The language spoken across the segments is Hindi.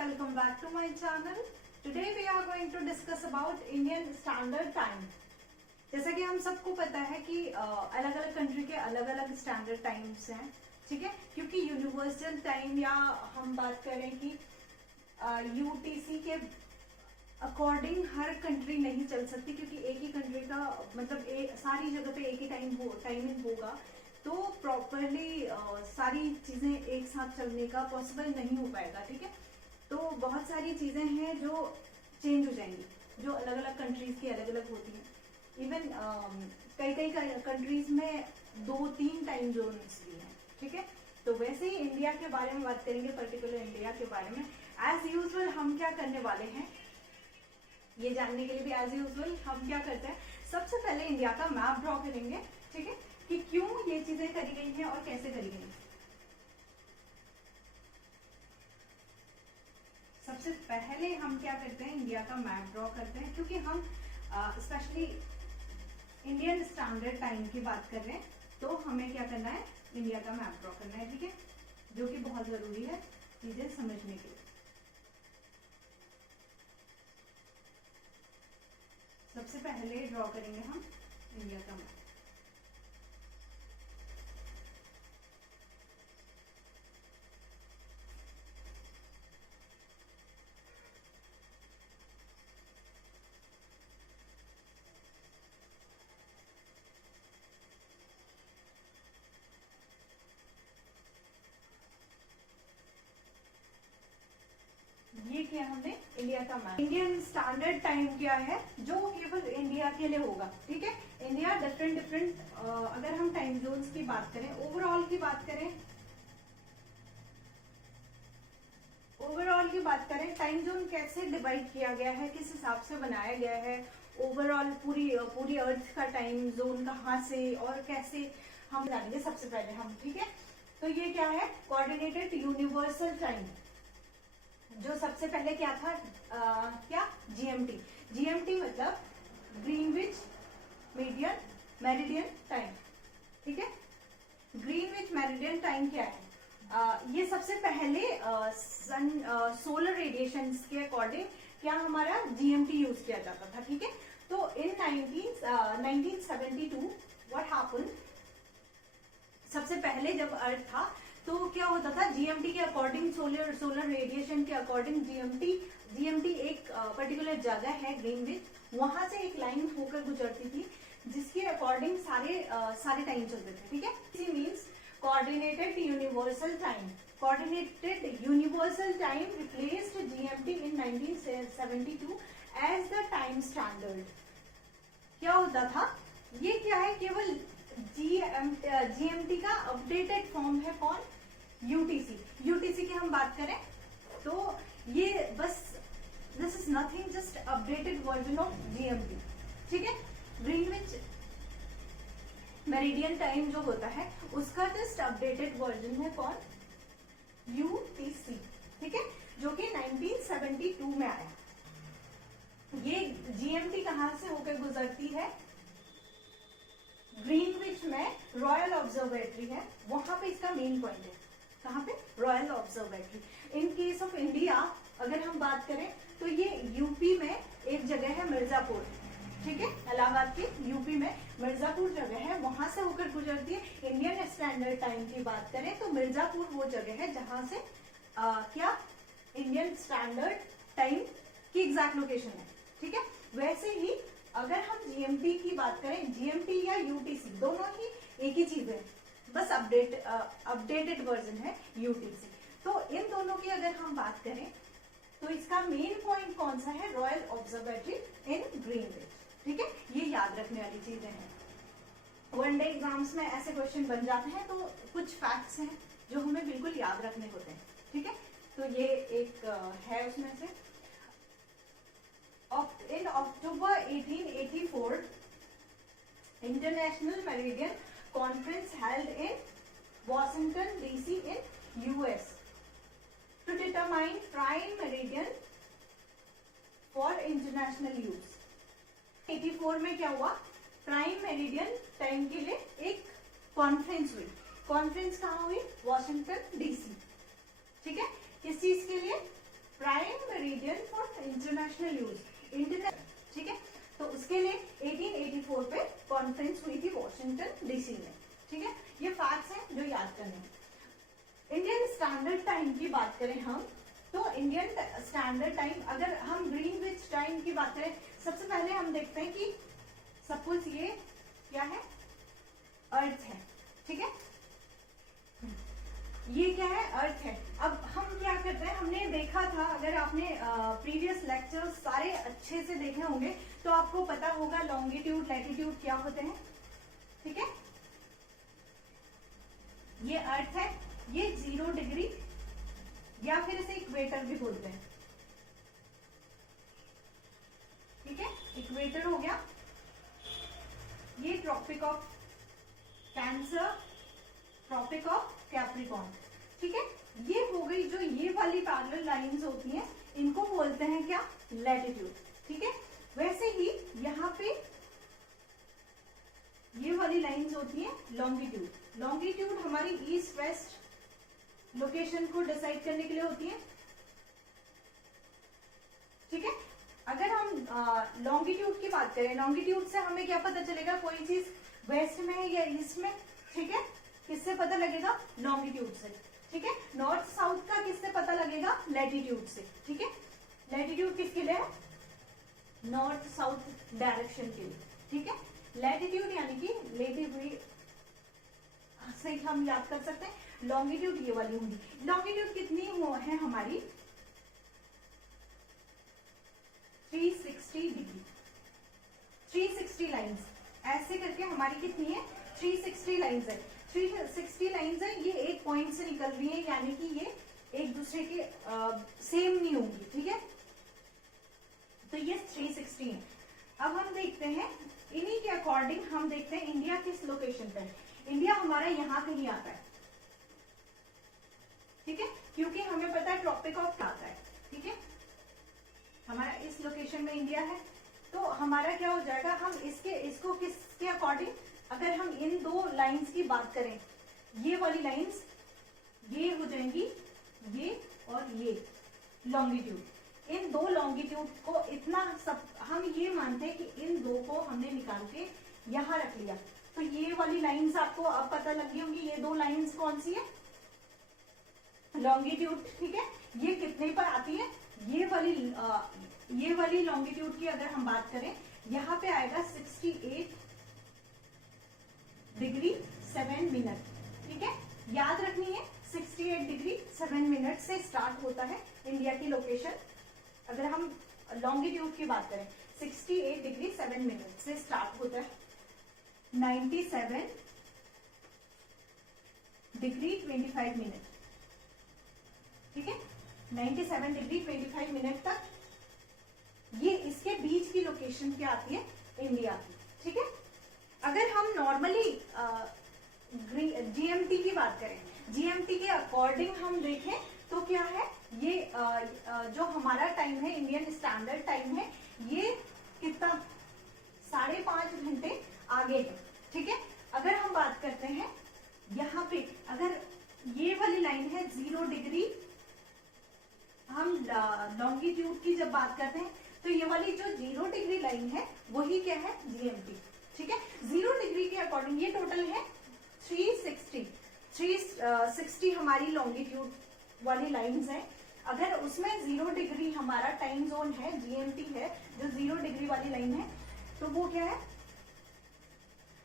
welcome back to my channel. Today we are going to discuss about Indian Standard Time. जैसा कि हम सबको पता है कि अलग अलग कंट्री के अलग अलग स्टैंडर्ड टाइम्स हैं, ठीक है, क्योंकि यूनिवर्सल टाइम या हम बात करें कि यूटीसी के अकॉर्डिंग हर कंट्री नहीं चल सकती, क्योंकि एक ही कंट्री का मतलब सारी जगह पे एक ही टाइमिंग होगा तो प्रॉपरली सारी चीजें एक साथ चलने का पॉसिबल नहीं हो पाएगा, ठीक है। तो बहुत सारी चीजें हैं जो चेंज हो जाएंगी, जो अलग अलग कंट्रीज की अलग अलग होती हैं। इवन कई कंट्रीज में 2-3 टाइम जोन्स भी हैं, ठीक है। तो वैसे ही इंडिया के बारे में बात करेंगे, पर्टिकुलर इंडिया के बारे में। एज यूजुअल हम क्या करने वाले हैं, ये जानने के लिए भी एज यूजुअल हम क्या करते हैं, सबसे पहले इंडिया का मैप ड्रॉ करेंगे, ठीक है, कि क्यों ये चीजें करी गई हैं और कैसे करी गई। सबसे पहले हम क्या करते हैं, इंडिया का मैप ड्रॉ करते हैं, क्योंकि हम स्पेशली इंडियन स्टैंडर्ड टाइम की बात कर रहे हैं, तो हमें क्या करना है, इंडिया का मैप ड्रॉ करना है, ठीक है, जो कि बहुत जरूरी है चीजें समझने के लिए। सबसे पहले ड्रॉ करेंगे हम इंडिया का मैप। ये किया हमने इंडिया का मैप। इंडियन स्टैंडर्ड टाइम क्या है, जो केवल इंडिया के लिए होगा, ठीक है। इंडिया डिफरेंट अगर हम टाइम जोन्स की बात करें, ओवरऑल की बात करें, टाइम जोन कैसे डिवाइड किया गया है, किस हिसाब से बनाया गया है, ओवरऑल पूरी अर्थ का टाइम जोन कहाँ से और कैसे हम जानेंगे सबसे पहले हम, ठीक है। तो ये क्या है, कोऑर्डिनेटेड यूनिवर्सल टाइम, जो सबसे पहले क्या था, क्या जीएमटी मतलब ग्रीनविच मेरिडियन टाइम, ठीक है। ग्रीनविच मेरिडियन टाइम क्या है, ये सबसे पहले सोलर रेडिएशन के अकॉर्डिंग क्या हमारा जीएमटी यूज किया जाता था, ठीक है। तो इन 1972 व्हाट हैपेंड, सबसे पहले जब अर्थ था तो क्या होता था, जीएमटी के अकॉर्डिंग सोलर रेडिएशन के अकॉर्डिंग जीएमटी एक पर्टिकुलर जगह है ग्रीनविच, वहां से एक लाइन होकर गुजरती थी जिसके अकॉर्डिंग सारे टाइम चलते थे, ठीक है। इसी means coordinated universal time replaced GMT in 1972 as the time standard. क्या होता था, ये क्या है, केवल जीएमटी का अपडेटेड फॉर्म है, कौन, यूटीसी की हम बात करें तो ये बस this is nothing, just updated version of GMT, ठीक है। ग्रीनविच मेरिडियन टाइम जो होता है उसका जस्ट अपडेटेड वर्जन है, कौन, यूटीसी, ठीक है, जो कि 1972 में आया। ये जीएमटी कहां से होकर गुजरती है, ग्रीनविच में रॉयल ऑब्जर्वेटरी है, वहां पे इसका मेन पॉइंट है, कहां पे, royal observatory. In case of India अगर हम बात करें तो ये यूपी में एक जगह है मिर्जापुर, ठीक है, इलाहाबाद के यूपी में मिर्जापुर जगह है, वहां से होकर गुजरती है। इंडियन स्टैंडर्ड टाइम की बात करें तो मिर्जापुर वो जगह है जहां से क्या इंडियन स्टैंडर्ड टाइम की एग्जैक्ट लोकेशन है, ठीक है। वैसे ही अगर हम जीएमटी की बात करें, जीएमटी या यूटीसी दोनों ही एक ही चीज है, बस अपडेटेड वर्जन है यूटीसी। तो इन दोनों की अगर हम बात करें तो इसका मेन पॉइंट कौन सा है, रॉयल ऑब्जर्वेटरी इन ग्रीनविच, ठीक है। ये याद रखने वाली चीजें हैं, वनडे एग्जाम्स में ऐसे क्वेश्चन बन जाते हैं, तो कुछ फैक्ट्स हैं जो हमें बिल्कुल याद रखने होते हैं, ठीक है। तो ये एक है उसमें से। In October 1884, International Meridian Conference held in Washington DC in US to determine prime meridian for international use. 84 में क्या हुआ, प्राइम मेरिडियन टाइम के लिए एक कॉन्फ्रेंस हुई। कॉन्फ्रेंस कहाँ हुई, वॉशिंगटन डीसी, ठीक है। किस चीज के लिए, prime meridian for international use international, ठीक है। तो उसके लिए 1884 पे कॉन्फ्रेंस हुई थी वॉशिंगटन डीसी में, ठीक है। ये फैक्ट्स हैं जो याद करने हैं। इंडियन स्टैंडर्ड टाइम की बात करें हम, तो इंडियन स्टैंडर्ड टाइम, अगर हम ग्रीनविच टाइम की बात करें, सबसे पहले हम देखते हैं कि सपोज ये क्या है, अर्थ है, ठीक है। ये क्या है, अर्थ है। अब हम क्या करते हैं, हमने देखा था, अगर आपने प्रीवियस लेक्चर सारे अच्छे से देखे होंगे तो आपको पता होगा लॉन्गिट्यूड लैटिट्यूड क्या होते हैं, ठीक है। ये अर्थ है, ये 0 डिग्री या फिर इसे इक्वेटर भी बोलते हैं, ठीक है। इक्वेटर हो गया, ये Tropic of Cancer, Tropic of Capricorn, ठीक है। ये हो गई जो ये वाली पैरेलल लाइंस होती हैं, इनको बोलते हैं क्या, लैटिट्यूड, ठीक है। वैसे ही यहाँ पे ये वाली लाइंस होती हैं लॉन्गिट्यूड। लॉन्गिट्यूड हमारी ईस्ट वेस्ट लोकेशन को डिसाइड करने के लिए होती है, ठीक है। अगर हम लॉन्गिट्यूड की बात करें, लॉन्गिट्यूड से हमें क्या पता चलेगा, कोई चीज वेस्ट में है या ईस्ट में, ठीक है। किससे पता लगेगा, लॉन्गिट्यूड से, ठीक है। नॉर्थ साउथ का किससे पता लगेगा, लैटिट्यूड से, ठीक है। लैटिट्यूड किसके लिए है, नॉर्थ साउथ डायरेक्शन के लिए, ठीक है। लैटिट्यूड यानी कि लेटी हुई से हम याद कर सकते हैं। लॉन्गिट्यूड ये वाली होंगी। लॉन्गिट्यूड कितनी है हमारी, 360 डिग्री, 360 लाइंस, ऐसे करके हमारी कितनी है, 360 लाइंस है। 360 लाइंस है, ये एक पॉइंट से निकल रही है, यानी कि ये एक दूसरे के सेम नहीं होंगी, ठीक है। तो ये 360 है। अब हम देखते हैं इन्हीं के अकॉर्डिंग, हम देखते हैं इंडिया किस लोकेशन पे है। इंडिया हमारा यहाँ कहीं आता है, ठीक है, क्योंकि हमें पता है ट्रॉपिक ऑफ आता है, ठीक है। हमारा इस लोकेशन में इंडिया है, तो हमारा क्या हो जाएगा, हम इसको किसके अकॉर्डिंग, अगर हम इन दो लाइंस की बात करें, ये वाली लाइंस ये हो जाएंगी, ये और ये लॉन्गिट्यूड। इन दो लॉन्गिट्यूड को इतना सब हम ये मानते हैं कि इन दो को हमने निकाल के यहां रख लिया, तो ये वाली लाइंस आपको अब पता लग गई होंगी, ये दो लाइंस कौन सी है, लॉन्गिट्यूड, ठीक है। ये कितने पर आती है, ये वाली लॉन्गिट्यूड की अगर हम बात करें, यहाँ पे आएगा 68 डिग्री 7 मिनट, ठीक है। याद रखनी है 68 डिग्री 7 मिनट से स्टार्ट होता है इंडिया की लोकेशन। अगर हम लॉन्गिट्यूड की बात करें, 68 डिग्री 7 मिनट से स्टार्ट होता है, 97 डिग्री 25 मिनट, ठीक है। 97 डिग्री 25 मिनट तक ये इसके बीच की लोकेशन क्या आती है, इंडिया की, ठीक है। अगर हम नॉर्मली जीएमटी की बात करें, जीएमटी के अकॉर्डिंग हम देखें तो क्या है, ये जो हमारा टाइम है, इंडियन स्टैंडर्ड टाइम है, ये कितना 5.5 घंटे आगे है, ठीक है। अगर हम बात करते हैं यहाँ पे, अगर ये वाली लाइन है 0 डिग्री, हम लॉन्गिट्यूड की जब बात करते हैं तो ये वाली जो 0 डिग्री लाइन है वही क्या है, जीएमटी, ठीक है। 0 डिग्री के अकॉर्डिंग ये टोटल है 360 हमारी लॉन्गिट्यूड वाली लाइंस है। अगर उसमें 0 डिग्री हमारा टाइम जोन है, जीएमटी है, जो 0 डिग्री वाली लाइन है, तो वो क्या है,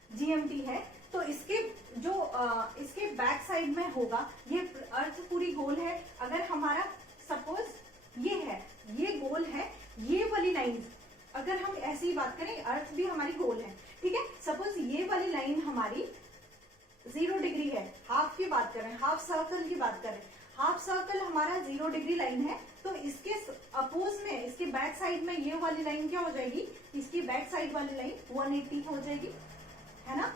जीएमटी है। तो इसके जो इसके बैक साइड में होगा, ये अर्थ पूरी गोल है। अगर हमारा सपोज ये है, ये गोल है, ये वाली लाइन, अगर हम ऐसी बात करें, अर्थ भी हमारी गोल है, ठीक है। सपोज ये वाली लाइन हमारी 0 डिग्री है, हाफ की बात करें, हाफ सर्कल की बात करें, हाफ सर्कल हमारा 0 डिग्री लाइन है, तो इसके अपोज में, इसके बैक साइड में ये वाली लाइन क्या हो जाएगी, इसकी बैक साइड वाली लाइन 180 हो जाएगी, है ना,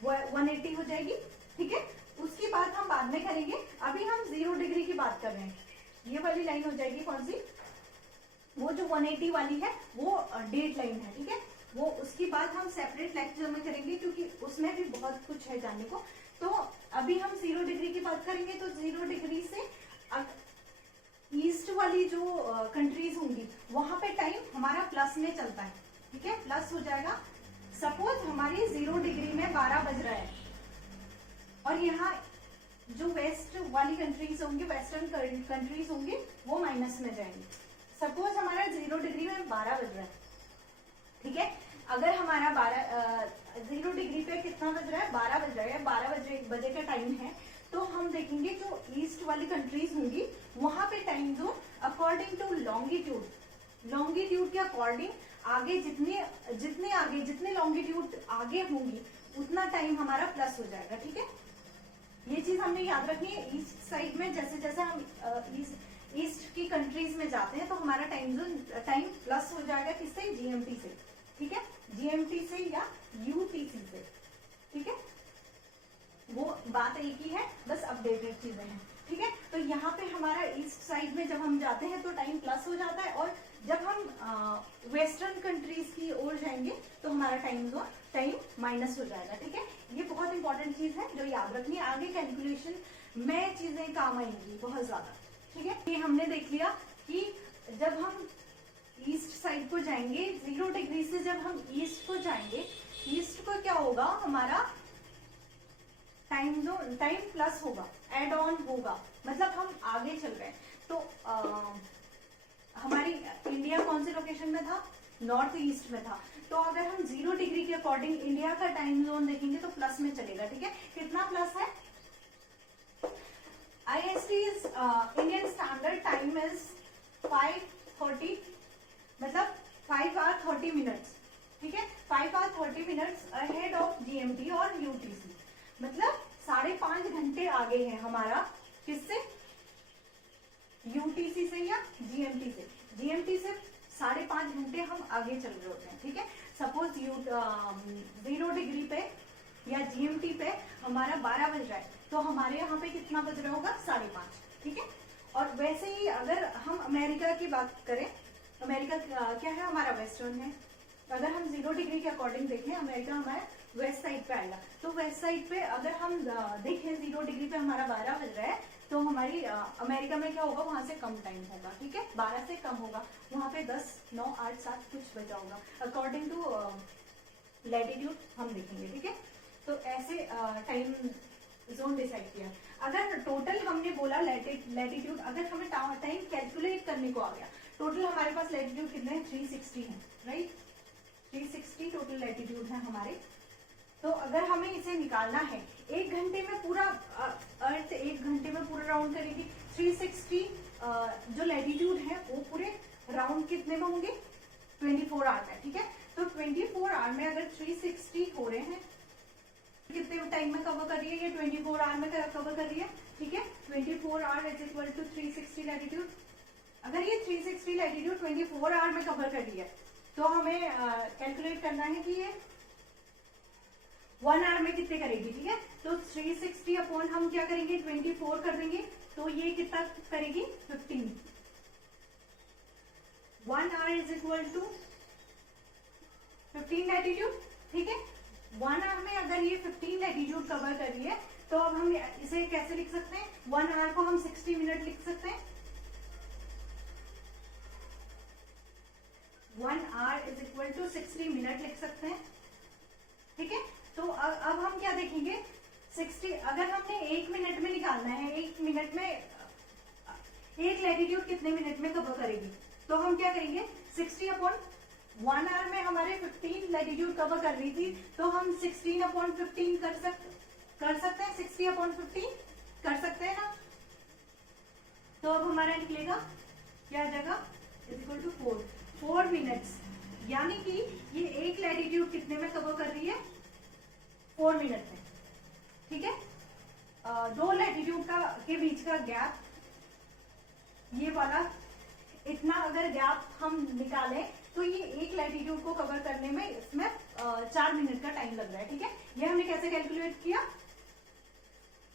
180 हो जाएगी, ठीक है। उसकी बात हम बाद में करेंगे, अभी हम 0 डिग्री की बात कर रहे हैं। ये वाली लाइन हो जाएगी कौन सी, वो जो 180 वाली है वो डेट लाइन है, ठीक है। वो उसकी बात हम सेपरेट लेक्चर में करेंगे, क्योंकि उसमें भी बहुत कुछ है जानने को। तो अभी हम 0 डिग्री की बात करेंगे, तो 0 डिग्री से ईस्ट वाली जो कंट्रीज होंगी वहां पे टाइम हमारा प्लस में चलता है, ठीक है, प्लस हो जाएगा। सपोज हमारी 0 डिग्री में 12 बज रहा है और यहाँ जो वेस्ट वाली कंट्रीज होंगी, वेस्टर्न कंट्रीज होंगी, वो माइनस में जाएंगी। सपोज हमारा 0 डिग्री में 12 बज रहा है, ठीक है। अगर हमारा 0 डिग्री पे कितना बज रहा है, 12 बज रहा है, 12 बजे का टाइम है, तो हम देखेंगे जो ईस्ट वाली कंट्रीज होंगी वहां पे time zone according to longitude के अकॉर्डिंग आगे जितने लॉन्गिट्यूड आगे होंगी उतना टाइम हमारा प्लस हो जाएगा, ठीक है। ये चीज हमने याद रखनी है। ईस्ट साइड में जैसे जैसे हम ईस्ट की कंट्रीज में जाते हैं तो हमारा टाइम प्लस हो जाएगा, किससे, जीएमटी से, ठीक है, जीएमटी से या यूटीसी से, ठीक है। वो बात एक ही है, बस अपडेटेड चीजें हैं, ठीक है। तो यहाँ पे हमारा ईस्ट साइड में जब हम जाते हैं तो टाइम प्लस हो जाता है, और जब हम वेस्टर्न कंट्रीज की ओर जाएंगे तो हमारा टाइम माइनस हो जाएगा, ठीक है। ये बहुत इंपॉर्टेंट चीज है जो याद रखनी है, आगे कैलकुलेशन में चीजें काम आएंगी बहुत ज्यादा, ठीक है। ये हमने देख लिया कि जब हम ईस्ट साइड को जाएंगे, 0 डिग्री से जब हम ईस्ट को जाएंगे, ईस्ट को क्या होगा, हमारा टाइम प्लस होगा, एड ऑन होगा, मतलब हम आगे चल रहे हैं। तो हमारी इंडिया कौन से लोकेशन में था, नॉर्थ ईस्ट में था, तो अगर हम 0 डिग्री के अकॉर्डिंग इंडिया का टाइम जोन देखेंगे तो प्लस में चलेगा, ठीक है। कितना प्लस है, IST's Indian standard time is 5:30, मतलब 5 hour 30 minutes, ठीक है, 5 hour 30 minutes ahead of GMT और UTC, मतलब 5.5 घंटे आगे है हमारा, किससे, यूटीसी से या जीएमटी से। जीएमटी से 5.5 घंटे हम आगे चल रहे होते हैं, ठीक है। सपोज 0 डिग्री पे या जीएमटी पे हमारा 12 बज रहा है, तो हमारे यहाँ पे कितना बज रहा होगा, 5:30, ठीक है। और वैसे ही अगर हम अमेरिका की बात करें, अमेरिका क्या है, हमारा वेस्टर्न है, अगर हम 0 डिग्री के अकॉर्डिंग देखें, अमेरिका हमारा वेस्ट साइड पे आएगा, तो वेस्ट साइड पे अगर हम देखें 0 डिग्री पे हमारा 12 बज रहा है, तो हमारी अमेरिका में क्या होगा, वहां से कम टाइम होगा, ठीक है, 12 से कम होगा, वहां पे 10, 9, 8, 7 कुछ बचा होगा, अकॉर्डिंग टू लैटिट्यूड हम देखेंगे, ठीक है। तो ऐसे टाइम जोन डिसाइड किया। अगर टोटल हमने बोला लैटिट्यूड, अगर हमें टाइम कैलकुलेट करने को आ गया, टोटल हमारे पास लैटिट्यूड कितने हैं, 360 है, राइट, 360 टोटल लैटिट्यूड है हमारे। तो अगर हमें इसे निकालना है, 1 घंटे में पूरा अर्थ 1 घंटे में पूरा राउंड करेगी, 360 जो लैटिट्यूड है वो पूरे राउंड कितने में होंगे, 24 आवर में, ठीक है। तो 24 आवर में अगर 360 हो रहे हैं, कितने टाइम में कवर कर रही है, ये 24 आवर में कवर कर रही है, ठीक है। 24 hour is equal to 360 latitude. अगर ये 360 लैटिट्यूड 24 आवर में कवर कर रही है, तो हमें कैलकुलेट करना है कि ये 1 आवर में कितने करेगी, ठीक है। तो 360 अपॉन हम क्या करेंगे, 24 कर देंगे, तो ये कितना करेगी, 15। 1 hour is equal to 15 latitude, ठीक है। 1 आवर में अगर ये 15 लैटिट्यूड कवर कर रही है, तो अब हम इसे कैसे लिख सकते हैं, 1 आवर को हम 60 मिनट लिख सकते हैं। 1 hour is equal to 60 minute लिख सकते हैं, ठीक है। तो अब हम क्या देखेंगे, 60 अगर हमने 1 मिनट में निकालना है, 1 मिनट में एक लैटिट्यूड कितने मिनट में कवर करेगी, तो हम क्या करेंगे, 60 अपॉन 1 आवर में हमारे 15 लैटिट्यूड कवर कर रही थी, तो हम 16 अपॉन 15 कर सकते हैं, 60 अपॉन 15 कर सकते हैं ना। तो अब हमारा निकलेगा क्या आ जाएगा, इज इक्वल टू 4 मिनट्स, यानी कि ये एक लैटिट्यूड कितने में कवर कर रही है, 4 मिनट में, ठीक है। 2 लैटिट्यूड के बीच का गैप, ये वाला इतना अगर गैप हम निकालें, तो ये एक लैटिट्यूड को कवर करने में इसमें 4 मिनट का टाइम लग रहा है, ठीक है। ये हमने कैसे कैलकुलेट किया,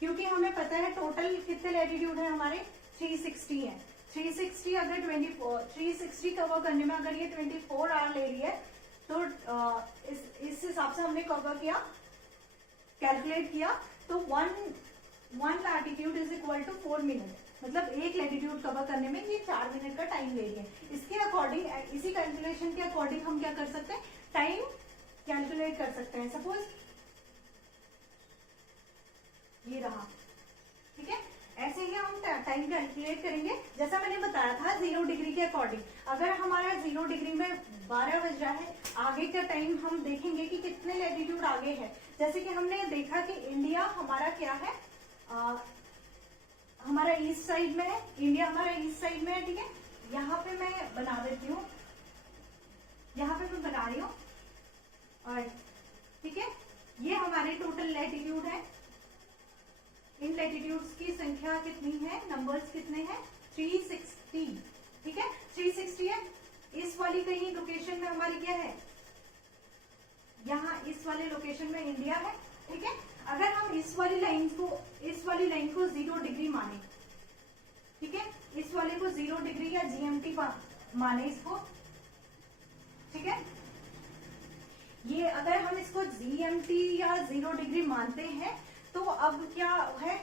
क्योंकि हमें पता है टोटल कितने लैटिट्यूड है हमारे, 360 है। 360 अगर 360 कवर करने में अगर ये 24 आवर ले रही है, तो इस हिसाब से हमने कवर किया, कैलकुलेट किया, तो 1 latitude is equal to 4 minute, मतलब एक लैटिट्यूड कवर करने में ये 4 मिनट का टाइम ले रही है। इसके अकॉर्डिंग, इसी कैलकुलेशन के अकॉर्डिंग हम क्या कर सकते हैं, टाइम कैलकुलेट कर सकते हैं। सपोज ये रहा, ठीक है, ऐसे ही हम टाइम कैलकुलेट करेंगे। जैसा मैंने बताया था 0 डिग्री के अकॉर्डिंग, अगर हमारा 0 डिग्री में 12 बज रहा है, आगे का टाइम हम देखेंगे कि कितने लैटिट्यूड आगे है। जैसे कि हमने देखा कि इंडिया हमारा क्या है, हमारा ईस्ट साइड में है, इंडिया हमारा ईस्ट साइड में है, ठीक है। यहाँ पे मैं बना देती हूँ, यहाँ पे मैं बना रही हूँ, और ठीक है, ये हमारे टोटल लैटिट्यूड है। इन लैटिट्यूड्स की संख्या कितनी है, नंबर्स कितने हैं, 360, ठीक है, 360 है। इस वाली कहीं लोकेशन में हमारी क्या है, यहाँ इस वाले लोकेशन में इंडिया है, ठीक है। अगर हम इस वाली लाइन को 0 डिग्री माने, ठीक है, इस वाले को 0 डिग्री या जीएमटी माने इसको, ठीक है। ये अगर हम इसको जीएमटी या 0 डिग्री मानते हैं तो अब क्या है,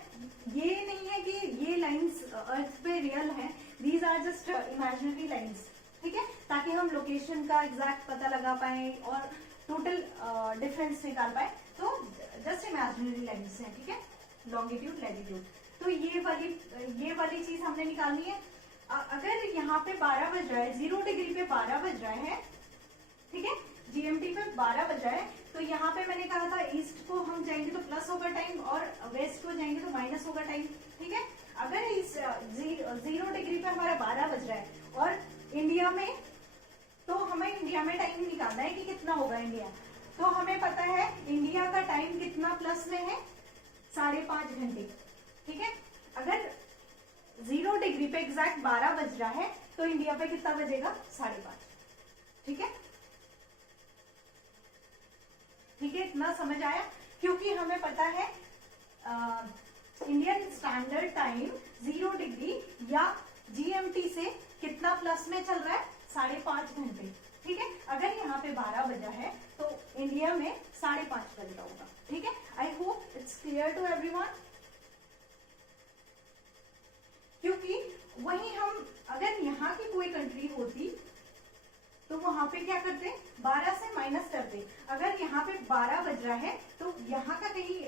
ये नहीं है कि ये लाइंस अर्थ पे रियल है, these are just imaginary lines, ठीक है, ताकि हम लोकेशन का एग्जैक्ट पता लगा पाए और टोटल डिफरेंस निकाल पाए। तो जस्ट इमेजिनरी लाइंस हैं, ठीक है, लॉन्गिट्यूड लैटिट्यूड। तो ये वाली चीज हमने निकालनी है। अगर यहाँ पे 12 बज रहा है, 0 डिग्री पे 12 बज रहा है, ठीक है, जीएमटी पे 12 बज रहा है, तो यहाँ पे मैंने कहा था ईस्ट को हम जाएंगे तो प्लस होगा टाइम और वेस्ट को जाएंगे तो माइनस होगा टाइम, ठीक है। अगर इस 0 डिग्री पे हमारा 12 बज रहा है और इंडिया में, तो हमें इंडिया में टाइम निकालना है कि कितना होगा इंडिया। तो हमें पता है इंडिया का टाइम कितना प्लस में है, 5.5 घंटे, ठीक है। अगर 0 डिग्री पे एग्जैक्ट 12 बज रहा है तो इंडिया पे कितना बजेगा, 5.5, ठीक है, ठीक है, इतना समझ आया। क्योंकि हमें पता है इंडियन स्टैंडर्ड टाइम 0 डिग्री या जीएमटी से कितना प्लस में चल रहा है, 5.5 घंटे, ठीक है। अगर यहाँ पे 12 बजा है तो इंडिया में 5.5 बज रहा होगा, ठीक है। I hope it's clear to everyone. क्योंकि वहीं हम अगर यहाँ की कोई कंट्री होती तो वहां पे क्या करते, 12 से माइनस करते। अगर यहाँ पे 12 बज रहा है तो यहाँ का कहीं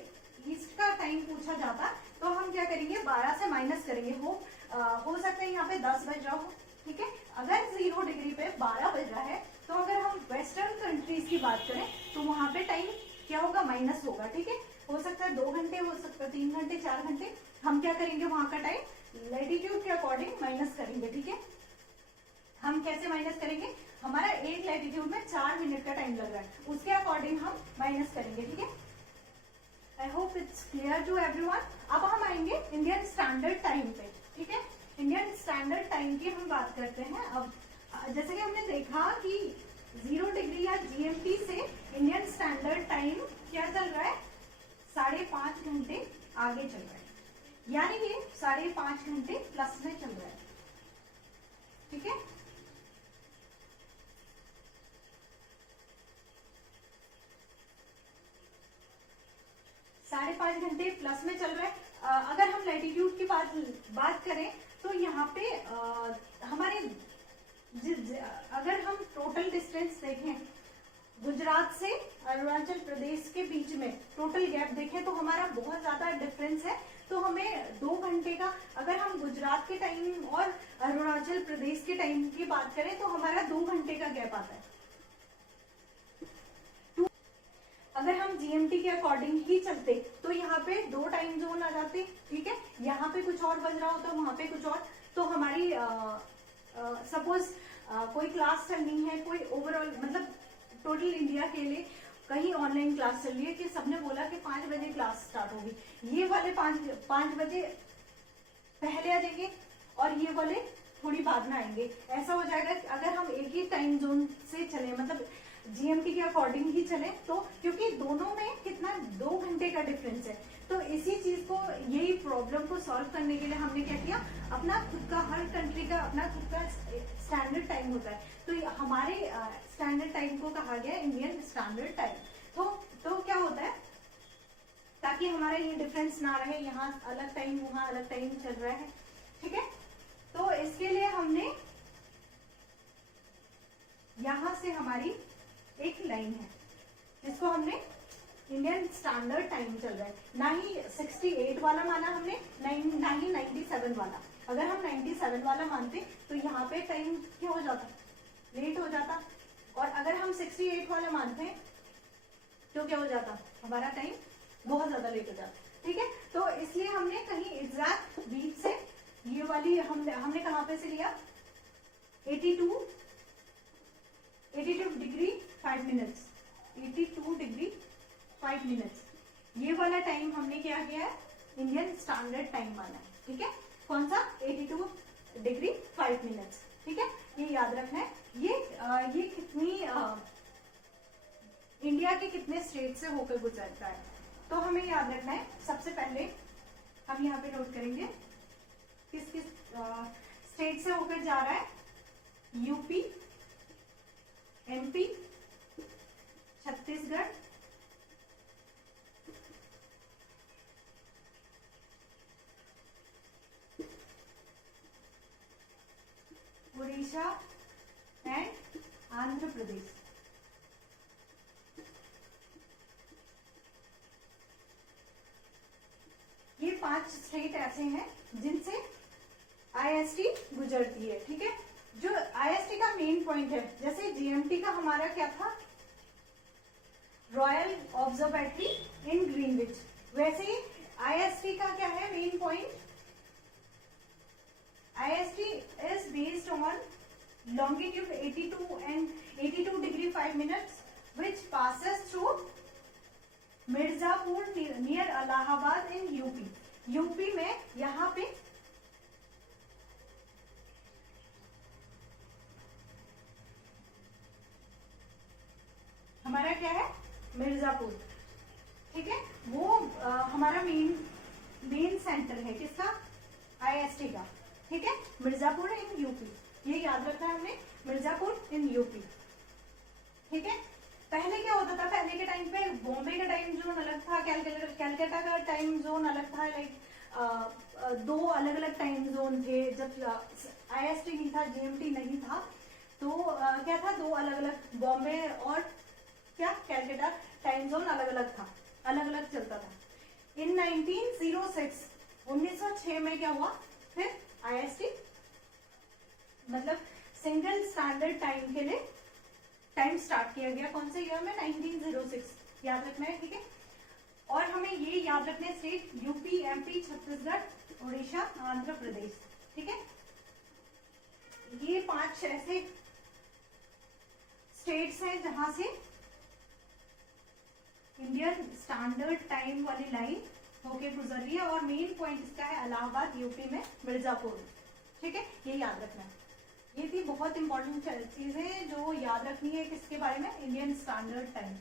ईस्ट का टाइम पूछा जाता तो हम क्या करेंगे, 12 से माइनस करेंगे। हो सकता है यहाँ पे 10 बज रहा हो, ठीक है। अगर 0 डिग्री पे 12 बज रहा है तो अगर हम वेस्टर्न कंट्रीज की बात करें तो वहां पे टाइम क्या होगा, माइनस होगा, ठीक है। हो सकता है 2 घंटे, हो सकता है 3 घंटे, 4 घंटे। हम क्या करेंगे, वहां का टाइम लैटिट्यूड के अकॉर्डिंग माइनस करेंगे, ठीक है। हम कैसे माइनस करेंगे, हमारा एक लैटिट्यूड में 4 मिनट का टाइम लग रहा है, उसके अकॉर्डिंग हम माइनस करेंगे, ठीक है। I hope it's clear to everyone. अब हम आएंगे इंडियन स्टैंडर्ड टाइम पे, ठीक है। इंडियन स्टैंडर्ड टाइम की हम बात करते हैं। अब जैसे कि हमने देखा कि 0 डिग्री या जीएमटी से इंडियन स्टैंडर्ड टाइम क्या चल रहा है, 5.5 घंटे आगे चल रहा है, यानी ये 5.5 घंटे प्लस में चल रहा है, ठीक है। साढ़े 5 घंटे प्लस में चल रहा है। अगर हम लैटिट्यूड की बात करें तो यहाँ पे हमारे अगर हम टोटल डिस्टेंस देखें, गुजरात से अरुणाचल प्रदेश के बीच में टोटल गैप देखें तो हमारा बहुत ज्यादा डिफरेंस है। तो हमें 2 घंटे का, अगर हम गुजरात के टाइम और अरुणाचल प्रदेश के टाइम की बात करें तो हमारा 2 घंटे का गैप आता है। अगर हम जीएमटी के अकॉर्डिंग ही चलते तो यहाँ पे 2 टाइम जोन आ जाते, ठीक है। यहाँ पे कुछ और बज रहा होता, वहां पे कुछ और। तो हमारी सपोज कोई क्लास चलनी है, कोई ओवरऑल मतलब टोटल इंडिया के लिए कहीं ऑनलाइन क्लास चल रही है कि सबने बोला कि 5 बजे क्लास स्टार्ट होगी, ये वाले 5 बजे पहले आ जाएंगे और ये वाले थोड़ी बाद में आएंगे। ऐसा हो जाएगा कि अगर हम एक ही टाइम जोन से चले, मतलब जीएमटी के अकॉर्डिंग ही चले, तो क्योंकि दोनों में कितना 2 घंटे का डिफरेंस है। तो इसी चीज को, यही प्रॉब्लम को सॉल्व करने के लिए हमने क्या किया, अपना खुद का, हर कंट्री का अपना खुद का स्टैंडर्ड टाइम होता है। तो हमारे स्टैंडर्ड टाइम को कहा गया इंडियन स्टैंडर्ड टाइम। तो क्या होता है, ताकि हमारा ये डिफरेंस ना रहे, यहाँ अलग टाइम वहाँ अलग टाइम चल रहा है, ठीक है, तो इसके लिए हमने यहां से हमारी एक लाइन है जिसको हमने इंडियन स्टैंडर्ड टाइम चल रहा है, ना ही 68 वाला माना हमने, ना ही 97 वाला। अगर हम 97 वाला मानते तो यहाँ पे टाइम क्या हो जाता, लेट हो जाता, और अगर हम 68 वाला मानते तो क्या हो जाता, हमारा टाइम बहुत ज्यादा लेट हो जाता। ठीक है, तो इसलिए हमने कहीं एग्जैक्ट बीच से ये वाली हमने कहाँ पे से लिया, 82 डिग्री 5 मिनट्स, 82 डिग्री 5 मिनट्स, ये वाला टाइम हमने क्या किया है, इंडियन स्टैंडर्ड टाइम माना है। ठीक है, कौन सा, 82 डिग्री 5 मिनट्स। ठीक है, ये याद रखना है। ये कितनी इंडिया के कितने स्टेट से होकर गुजरता है, तो हमें याद रखना है। सबसे पहले हम यहाँ पे नोट करेंगे किस किस स्टेट से होकर जा रहा है, UP, MP, Chhattisgarh, Orissa and Andhra Pradesh. ये 5 स्टेट ऐसे हैं जिनसे आईएसटी गुजरती है। ठीक है, जो आईएसटी का मेन पॉइंट है, जैसे जीएमटी का हमारा क्या था, रॉयल ऑब्जर्वेटरी इन ग्रीनविच, वैसे ही आईएसटी का क्या है main point, IST is based on longitude 82 degree 5 minutes, which passes through Mirzapur near Allahabad in UP. UP में यहाँ पे हमारा क्या है, मिर्जापुर। ठीक है, वो हमारा मेन सेंटर है किसका, आईएसटी का। ठीक है, मिर्जापुर इन यूपी, ये याद रखना है हमने, मिर्जापुर इन यूपी। ठीक है, पहले क्या होता था, पहले के टाइम पे बॉम्बे का टाइम जोन अलग था, कैलकाटा का टाइम जोन अलग था, लाइक 2 अलग अलग टाइम जोन थे। जब आईएसटी नहीं था, जीएमटी नहीं था, तो क्या था, 2 अलग अलग, बॉम्बे और क्या कैलकाटा टाइम जोन अलग अलग था, अलग अलग चलता था। इन 1906 में क्या हुआ, फिर आईएसटी मतलब सिंगल स्टैंडर्ड टाइम के लिए टाइम स्टार्ट किया गया, कौन से ईयर में, 1906, याद रखना है। ठीक है, और हमें ये याद रखना है state, UP, MP, Chhattisgarh, Orissa, Andhra Pradesh. ठीक है, ये 5 ऐसे स्टेट्स हैं जहां से इंडियन स्टैंडर्ड टाइम वाली लाइन होके गुजर रही है, और मेन पॉइंट इसका है इलाहाबाद यूपी में, मिर्जापुर। ठीक है, ये याद रखना है। ये थी बहुत इंपॉर्टेंट चीजें जो याद रखनी है किसके बारे में, इंडियन स्टैंडर्ड टाइम।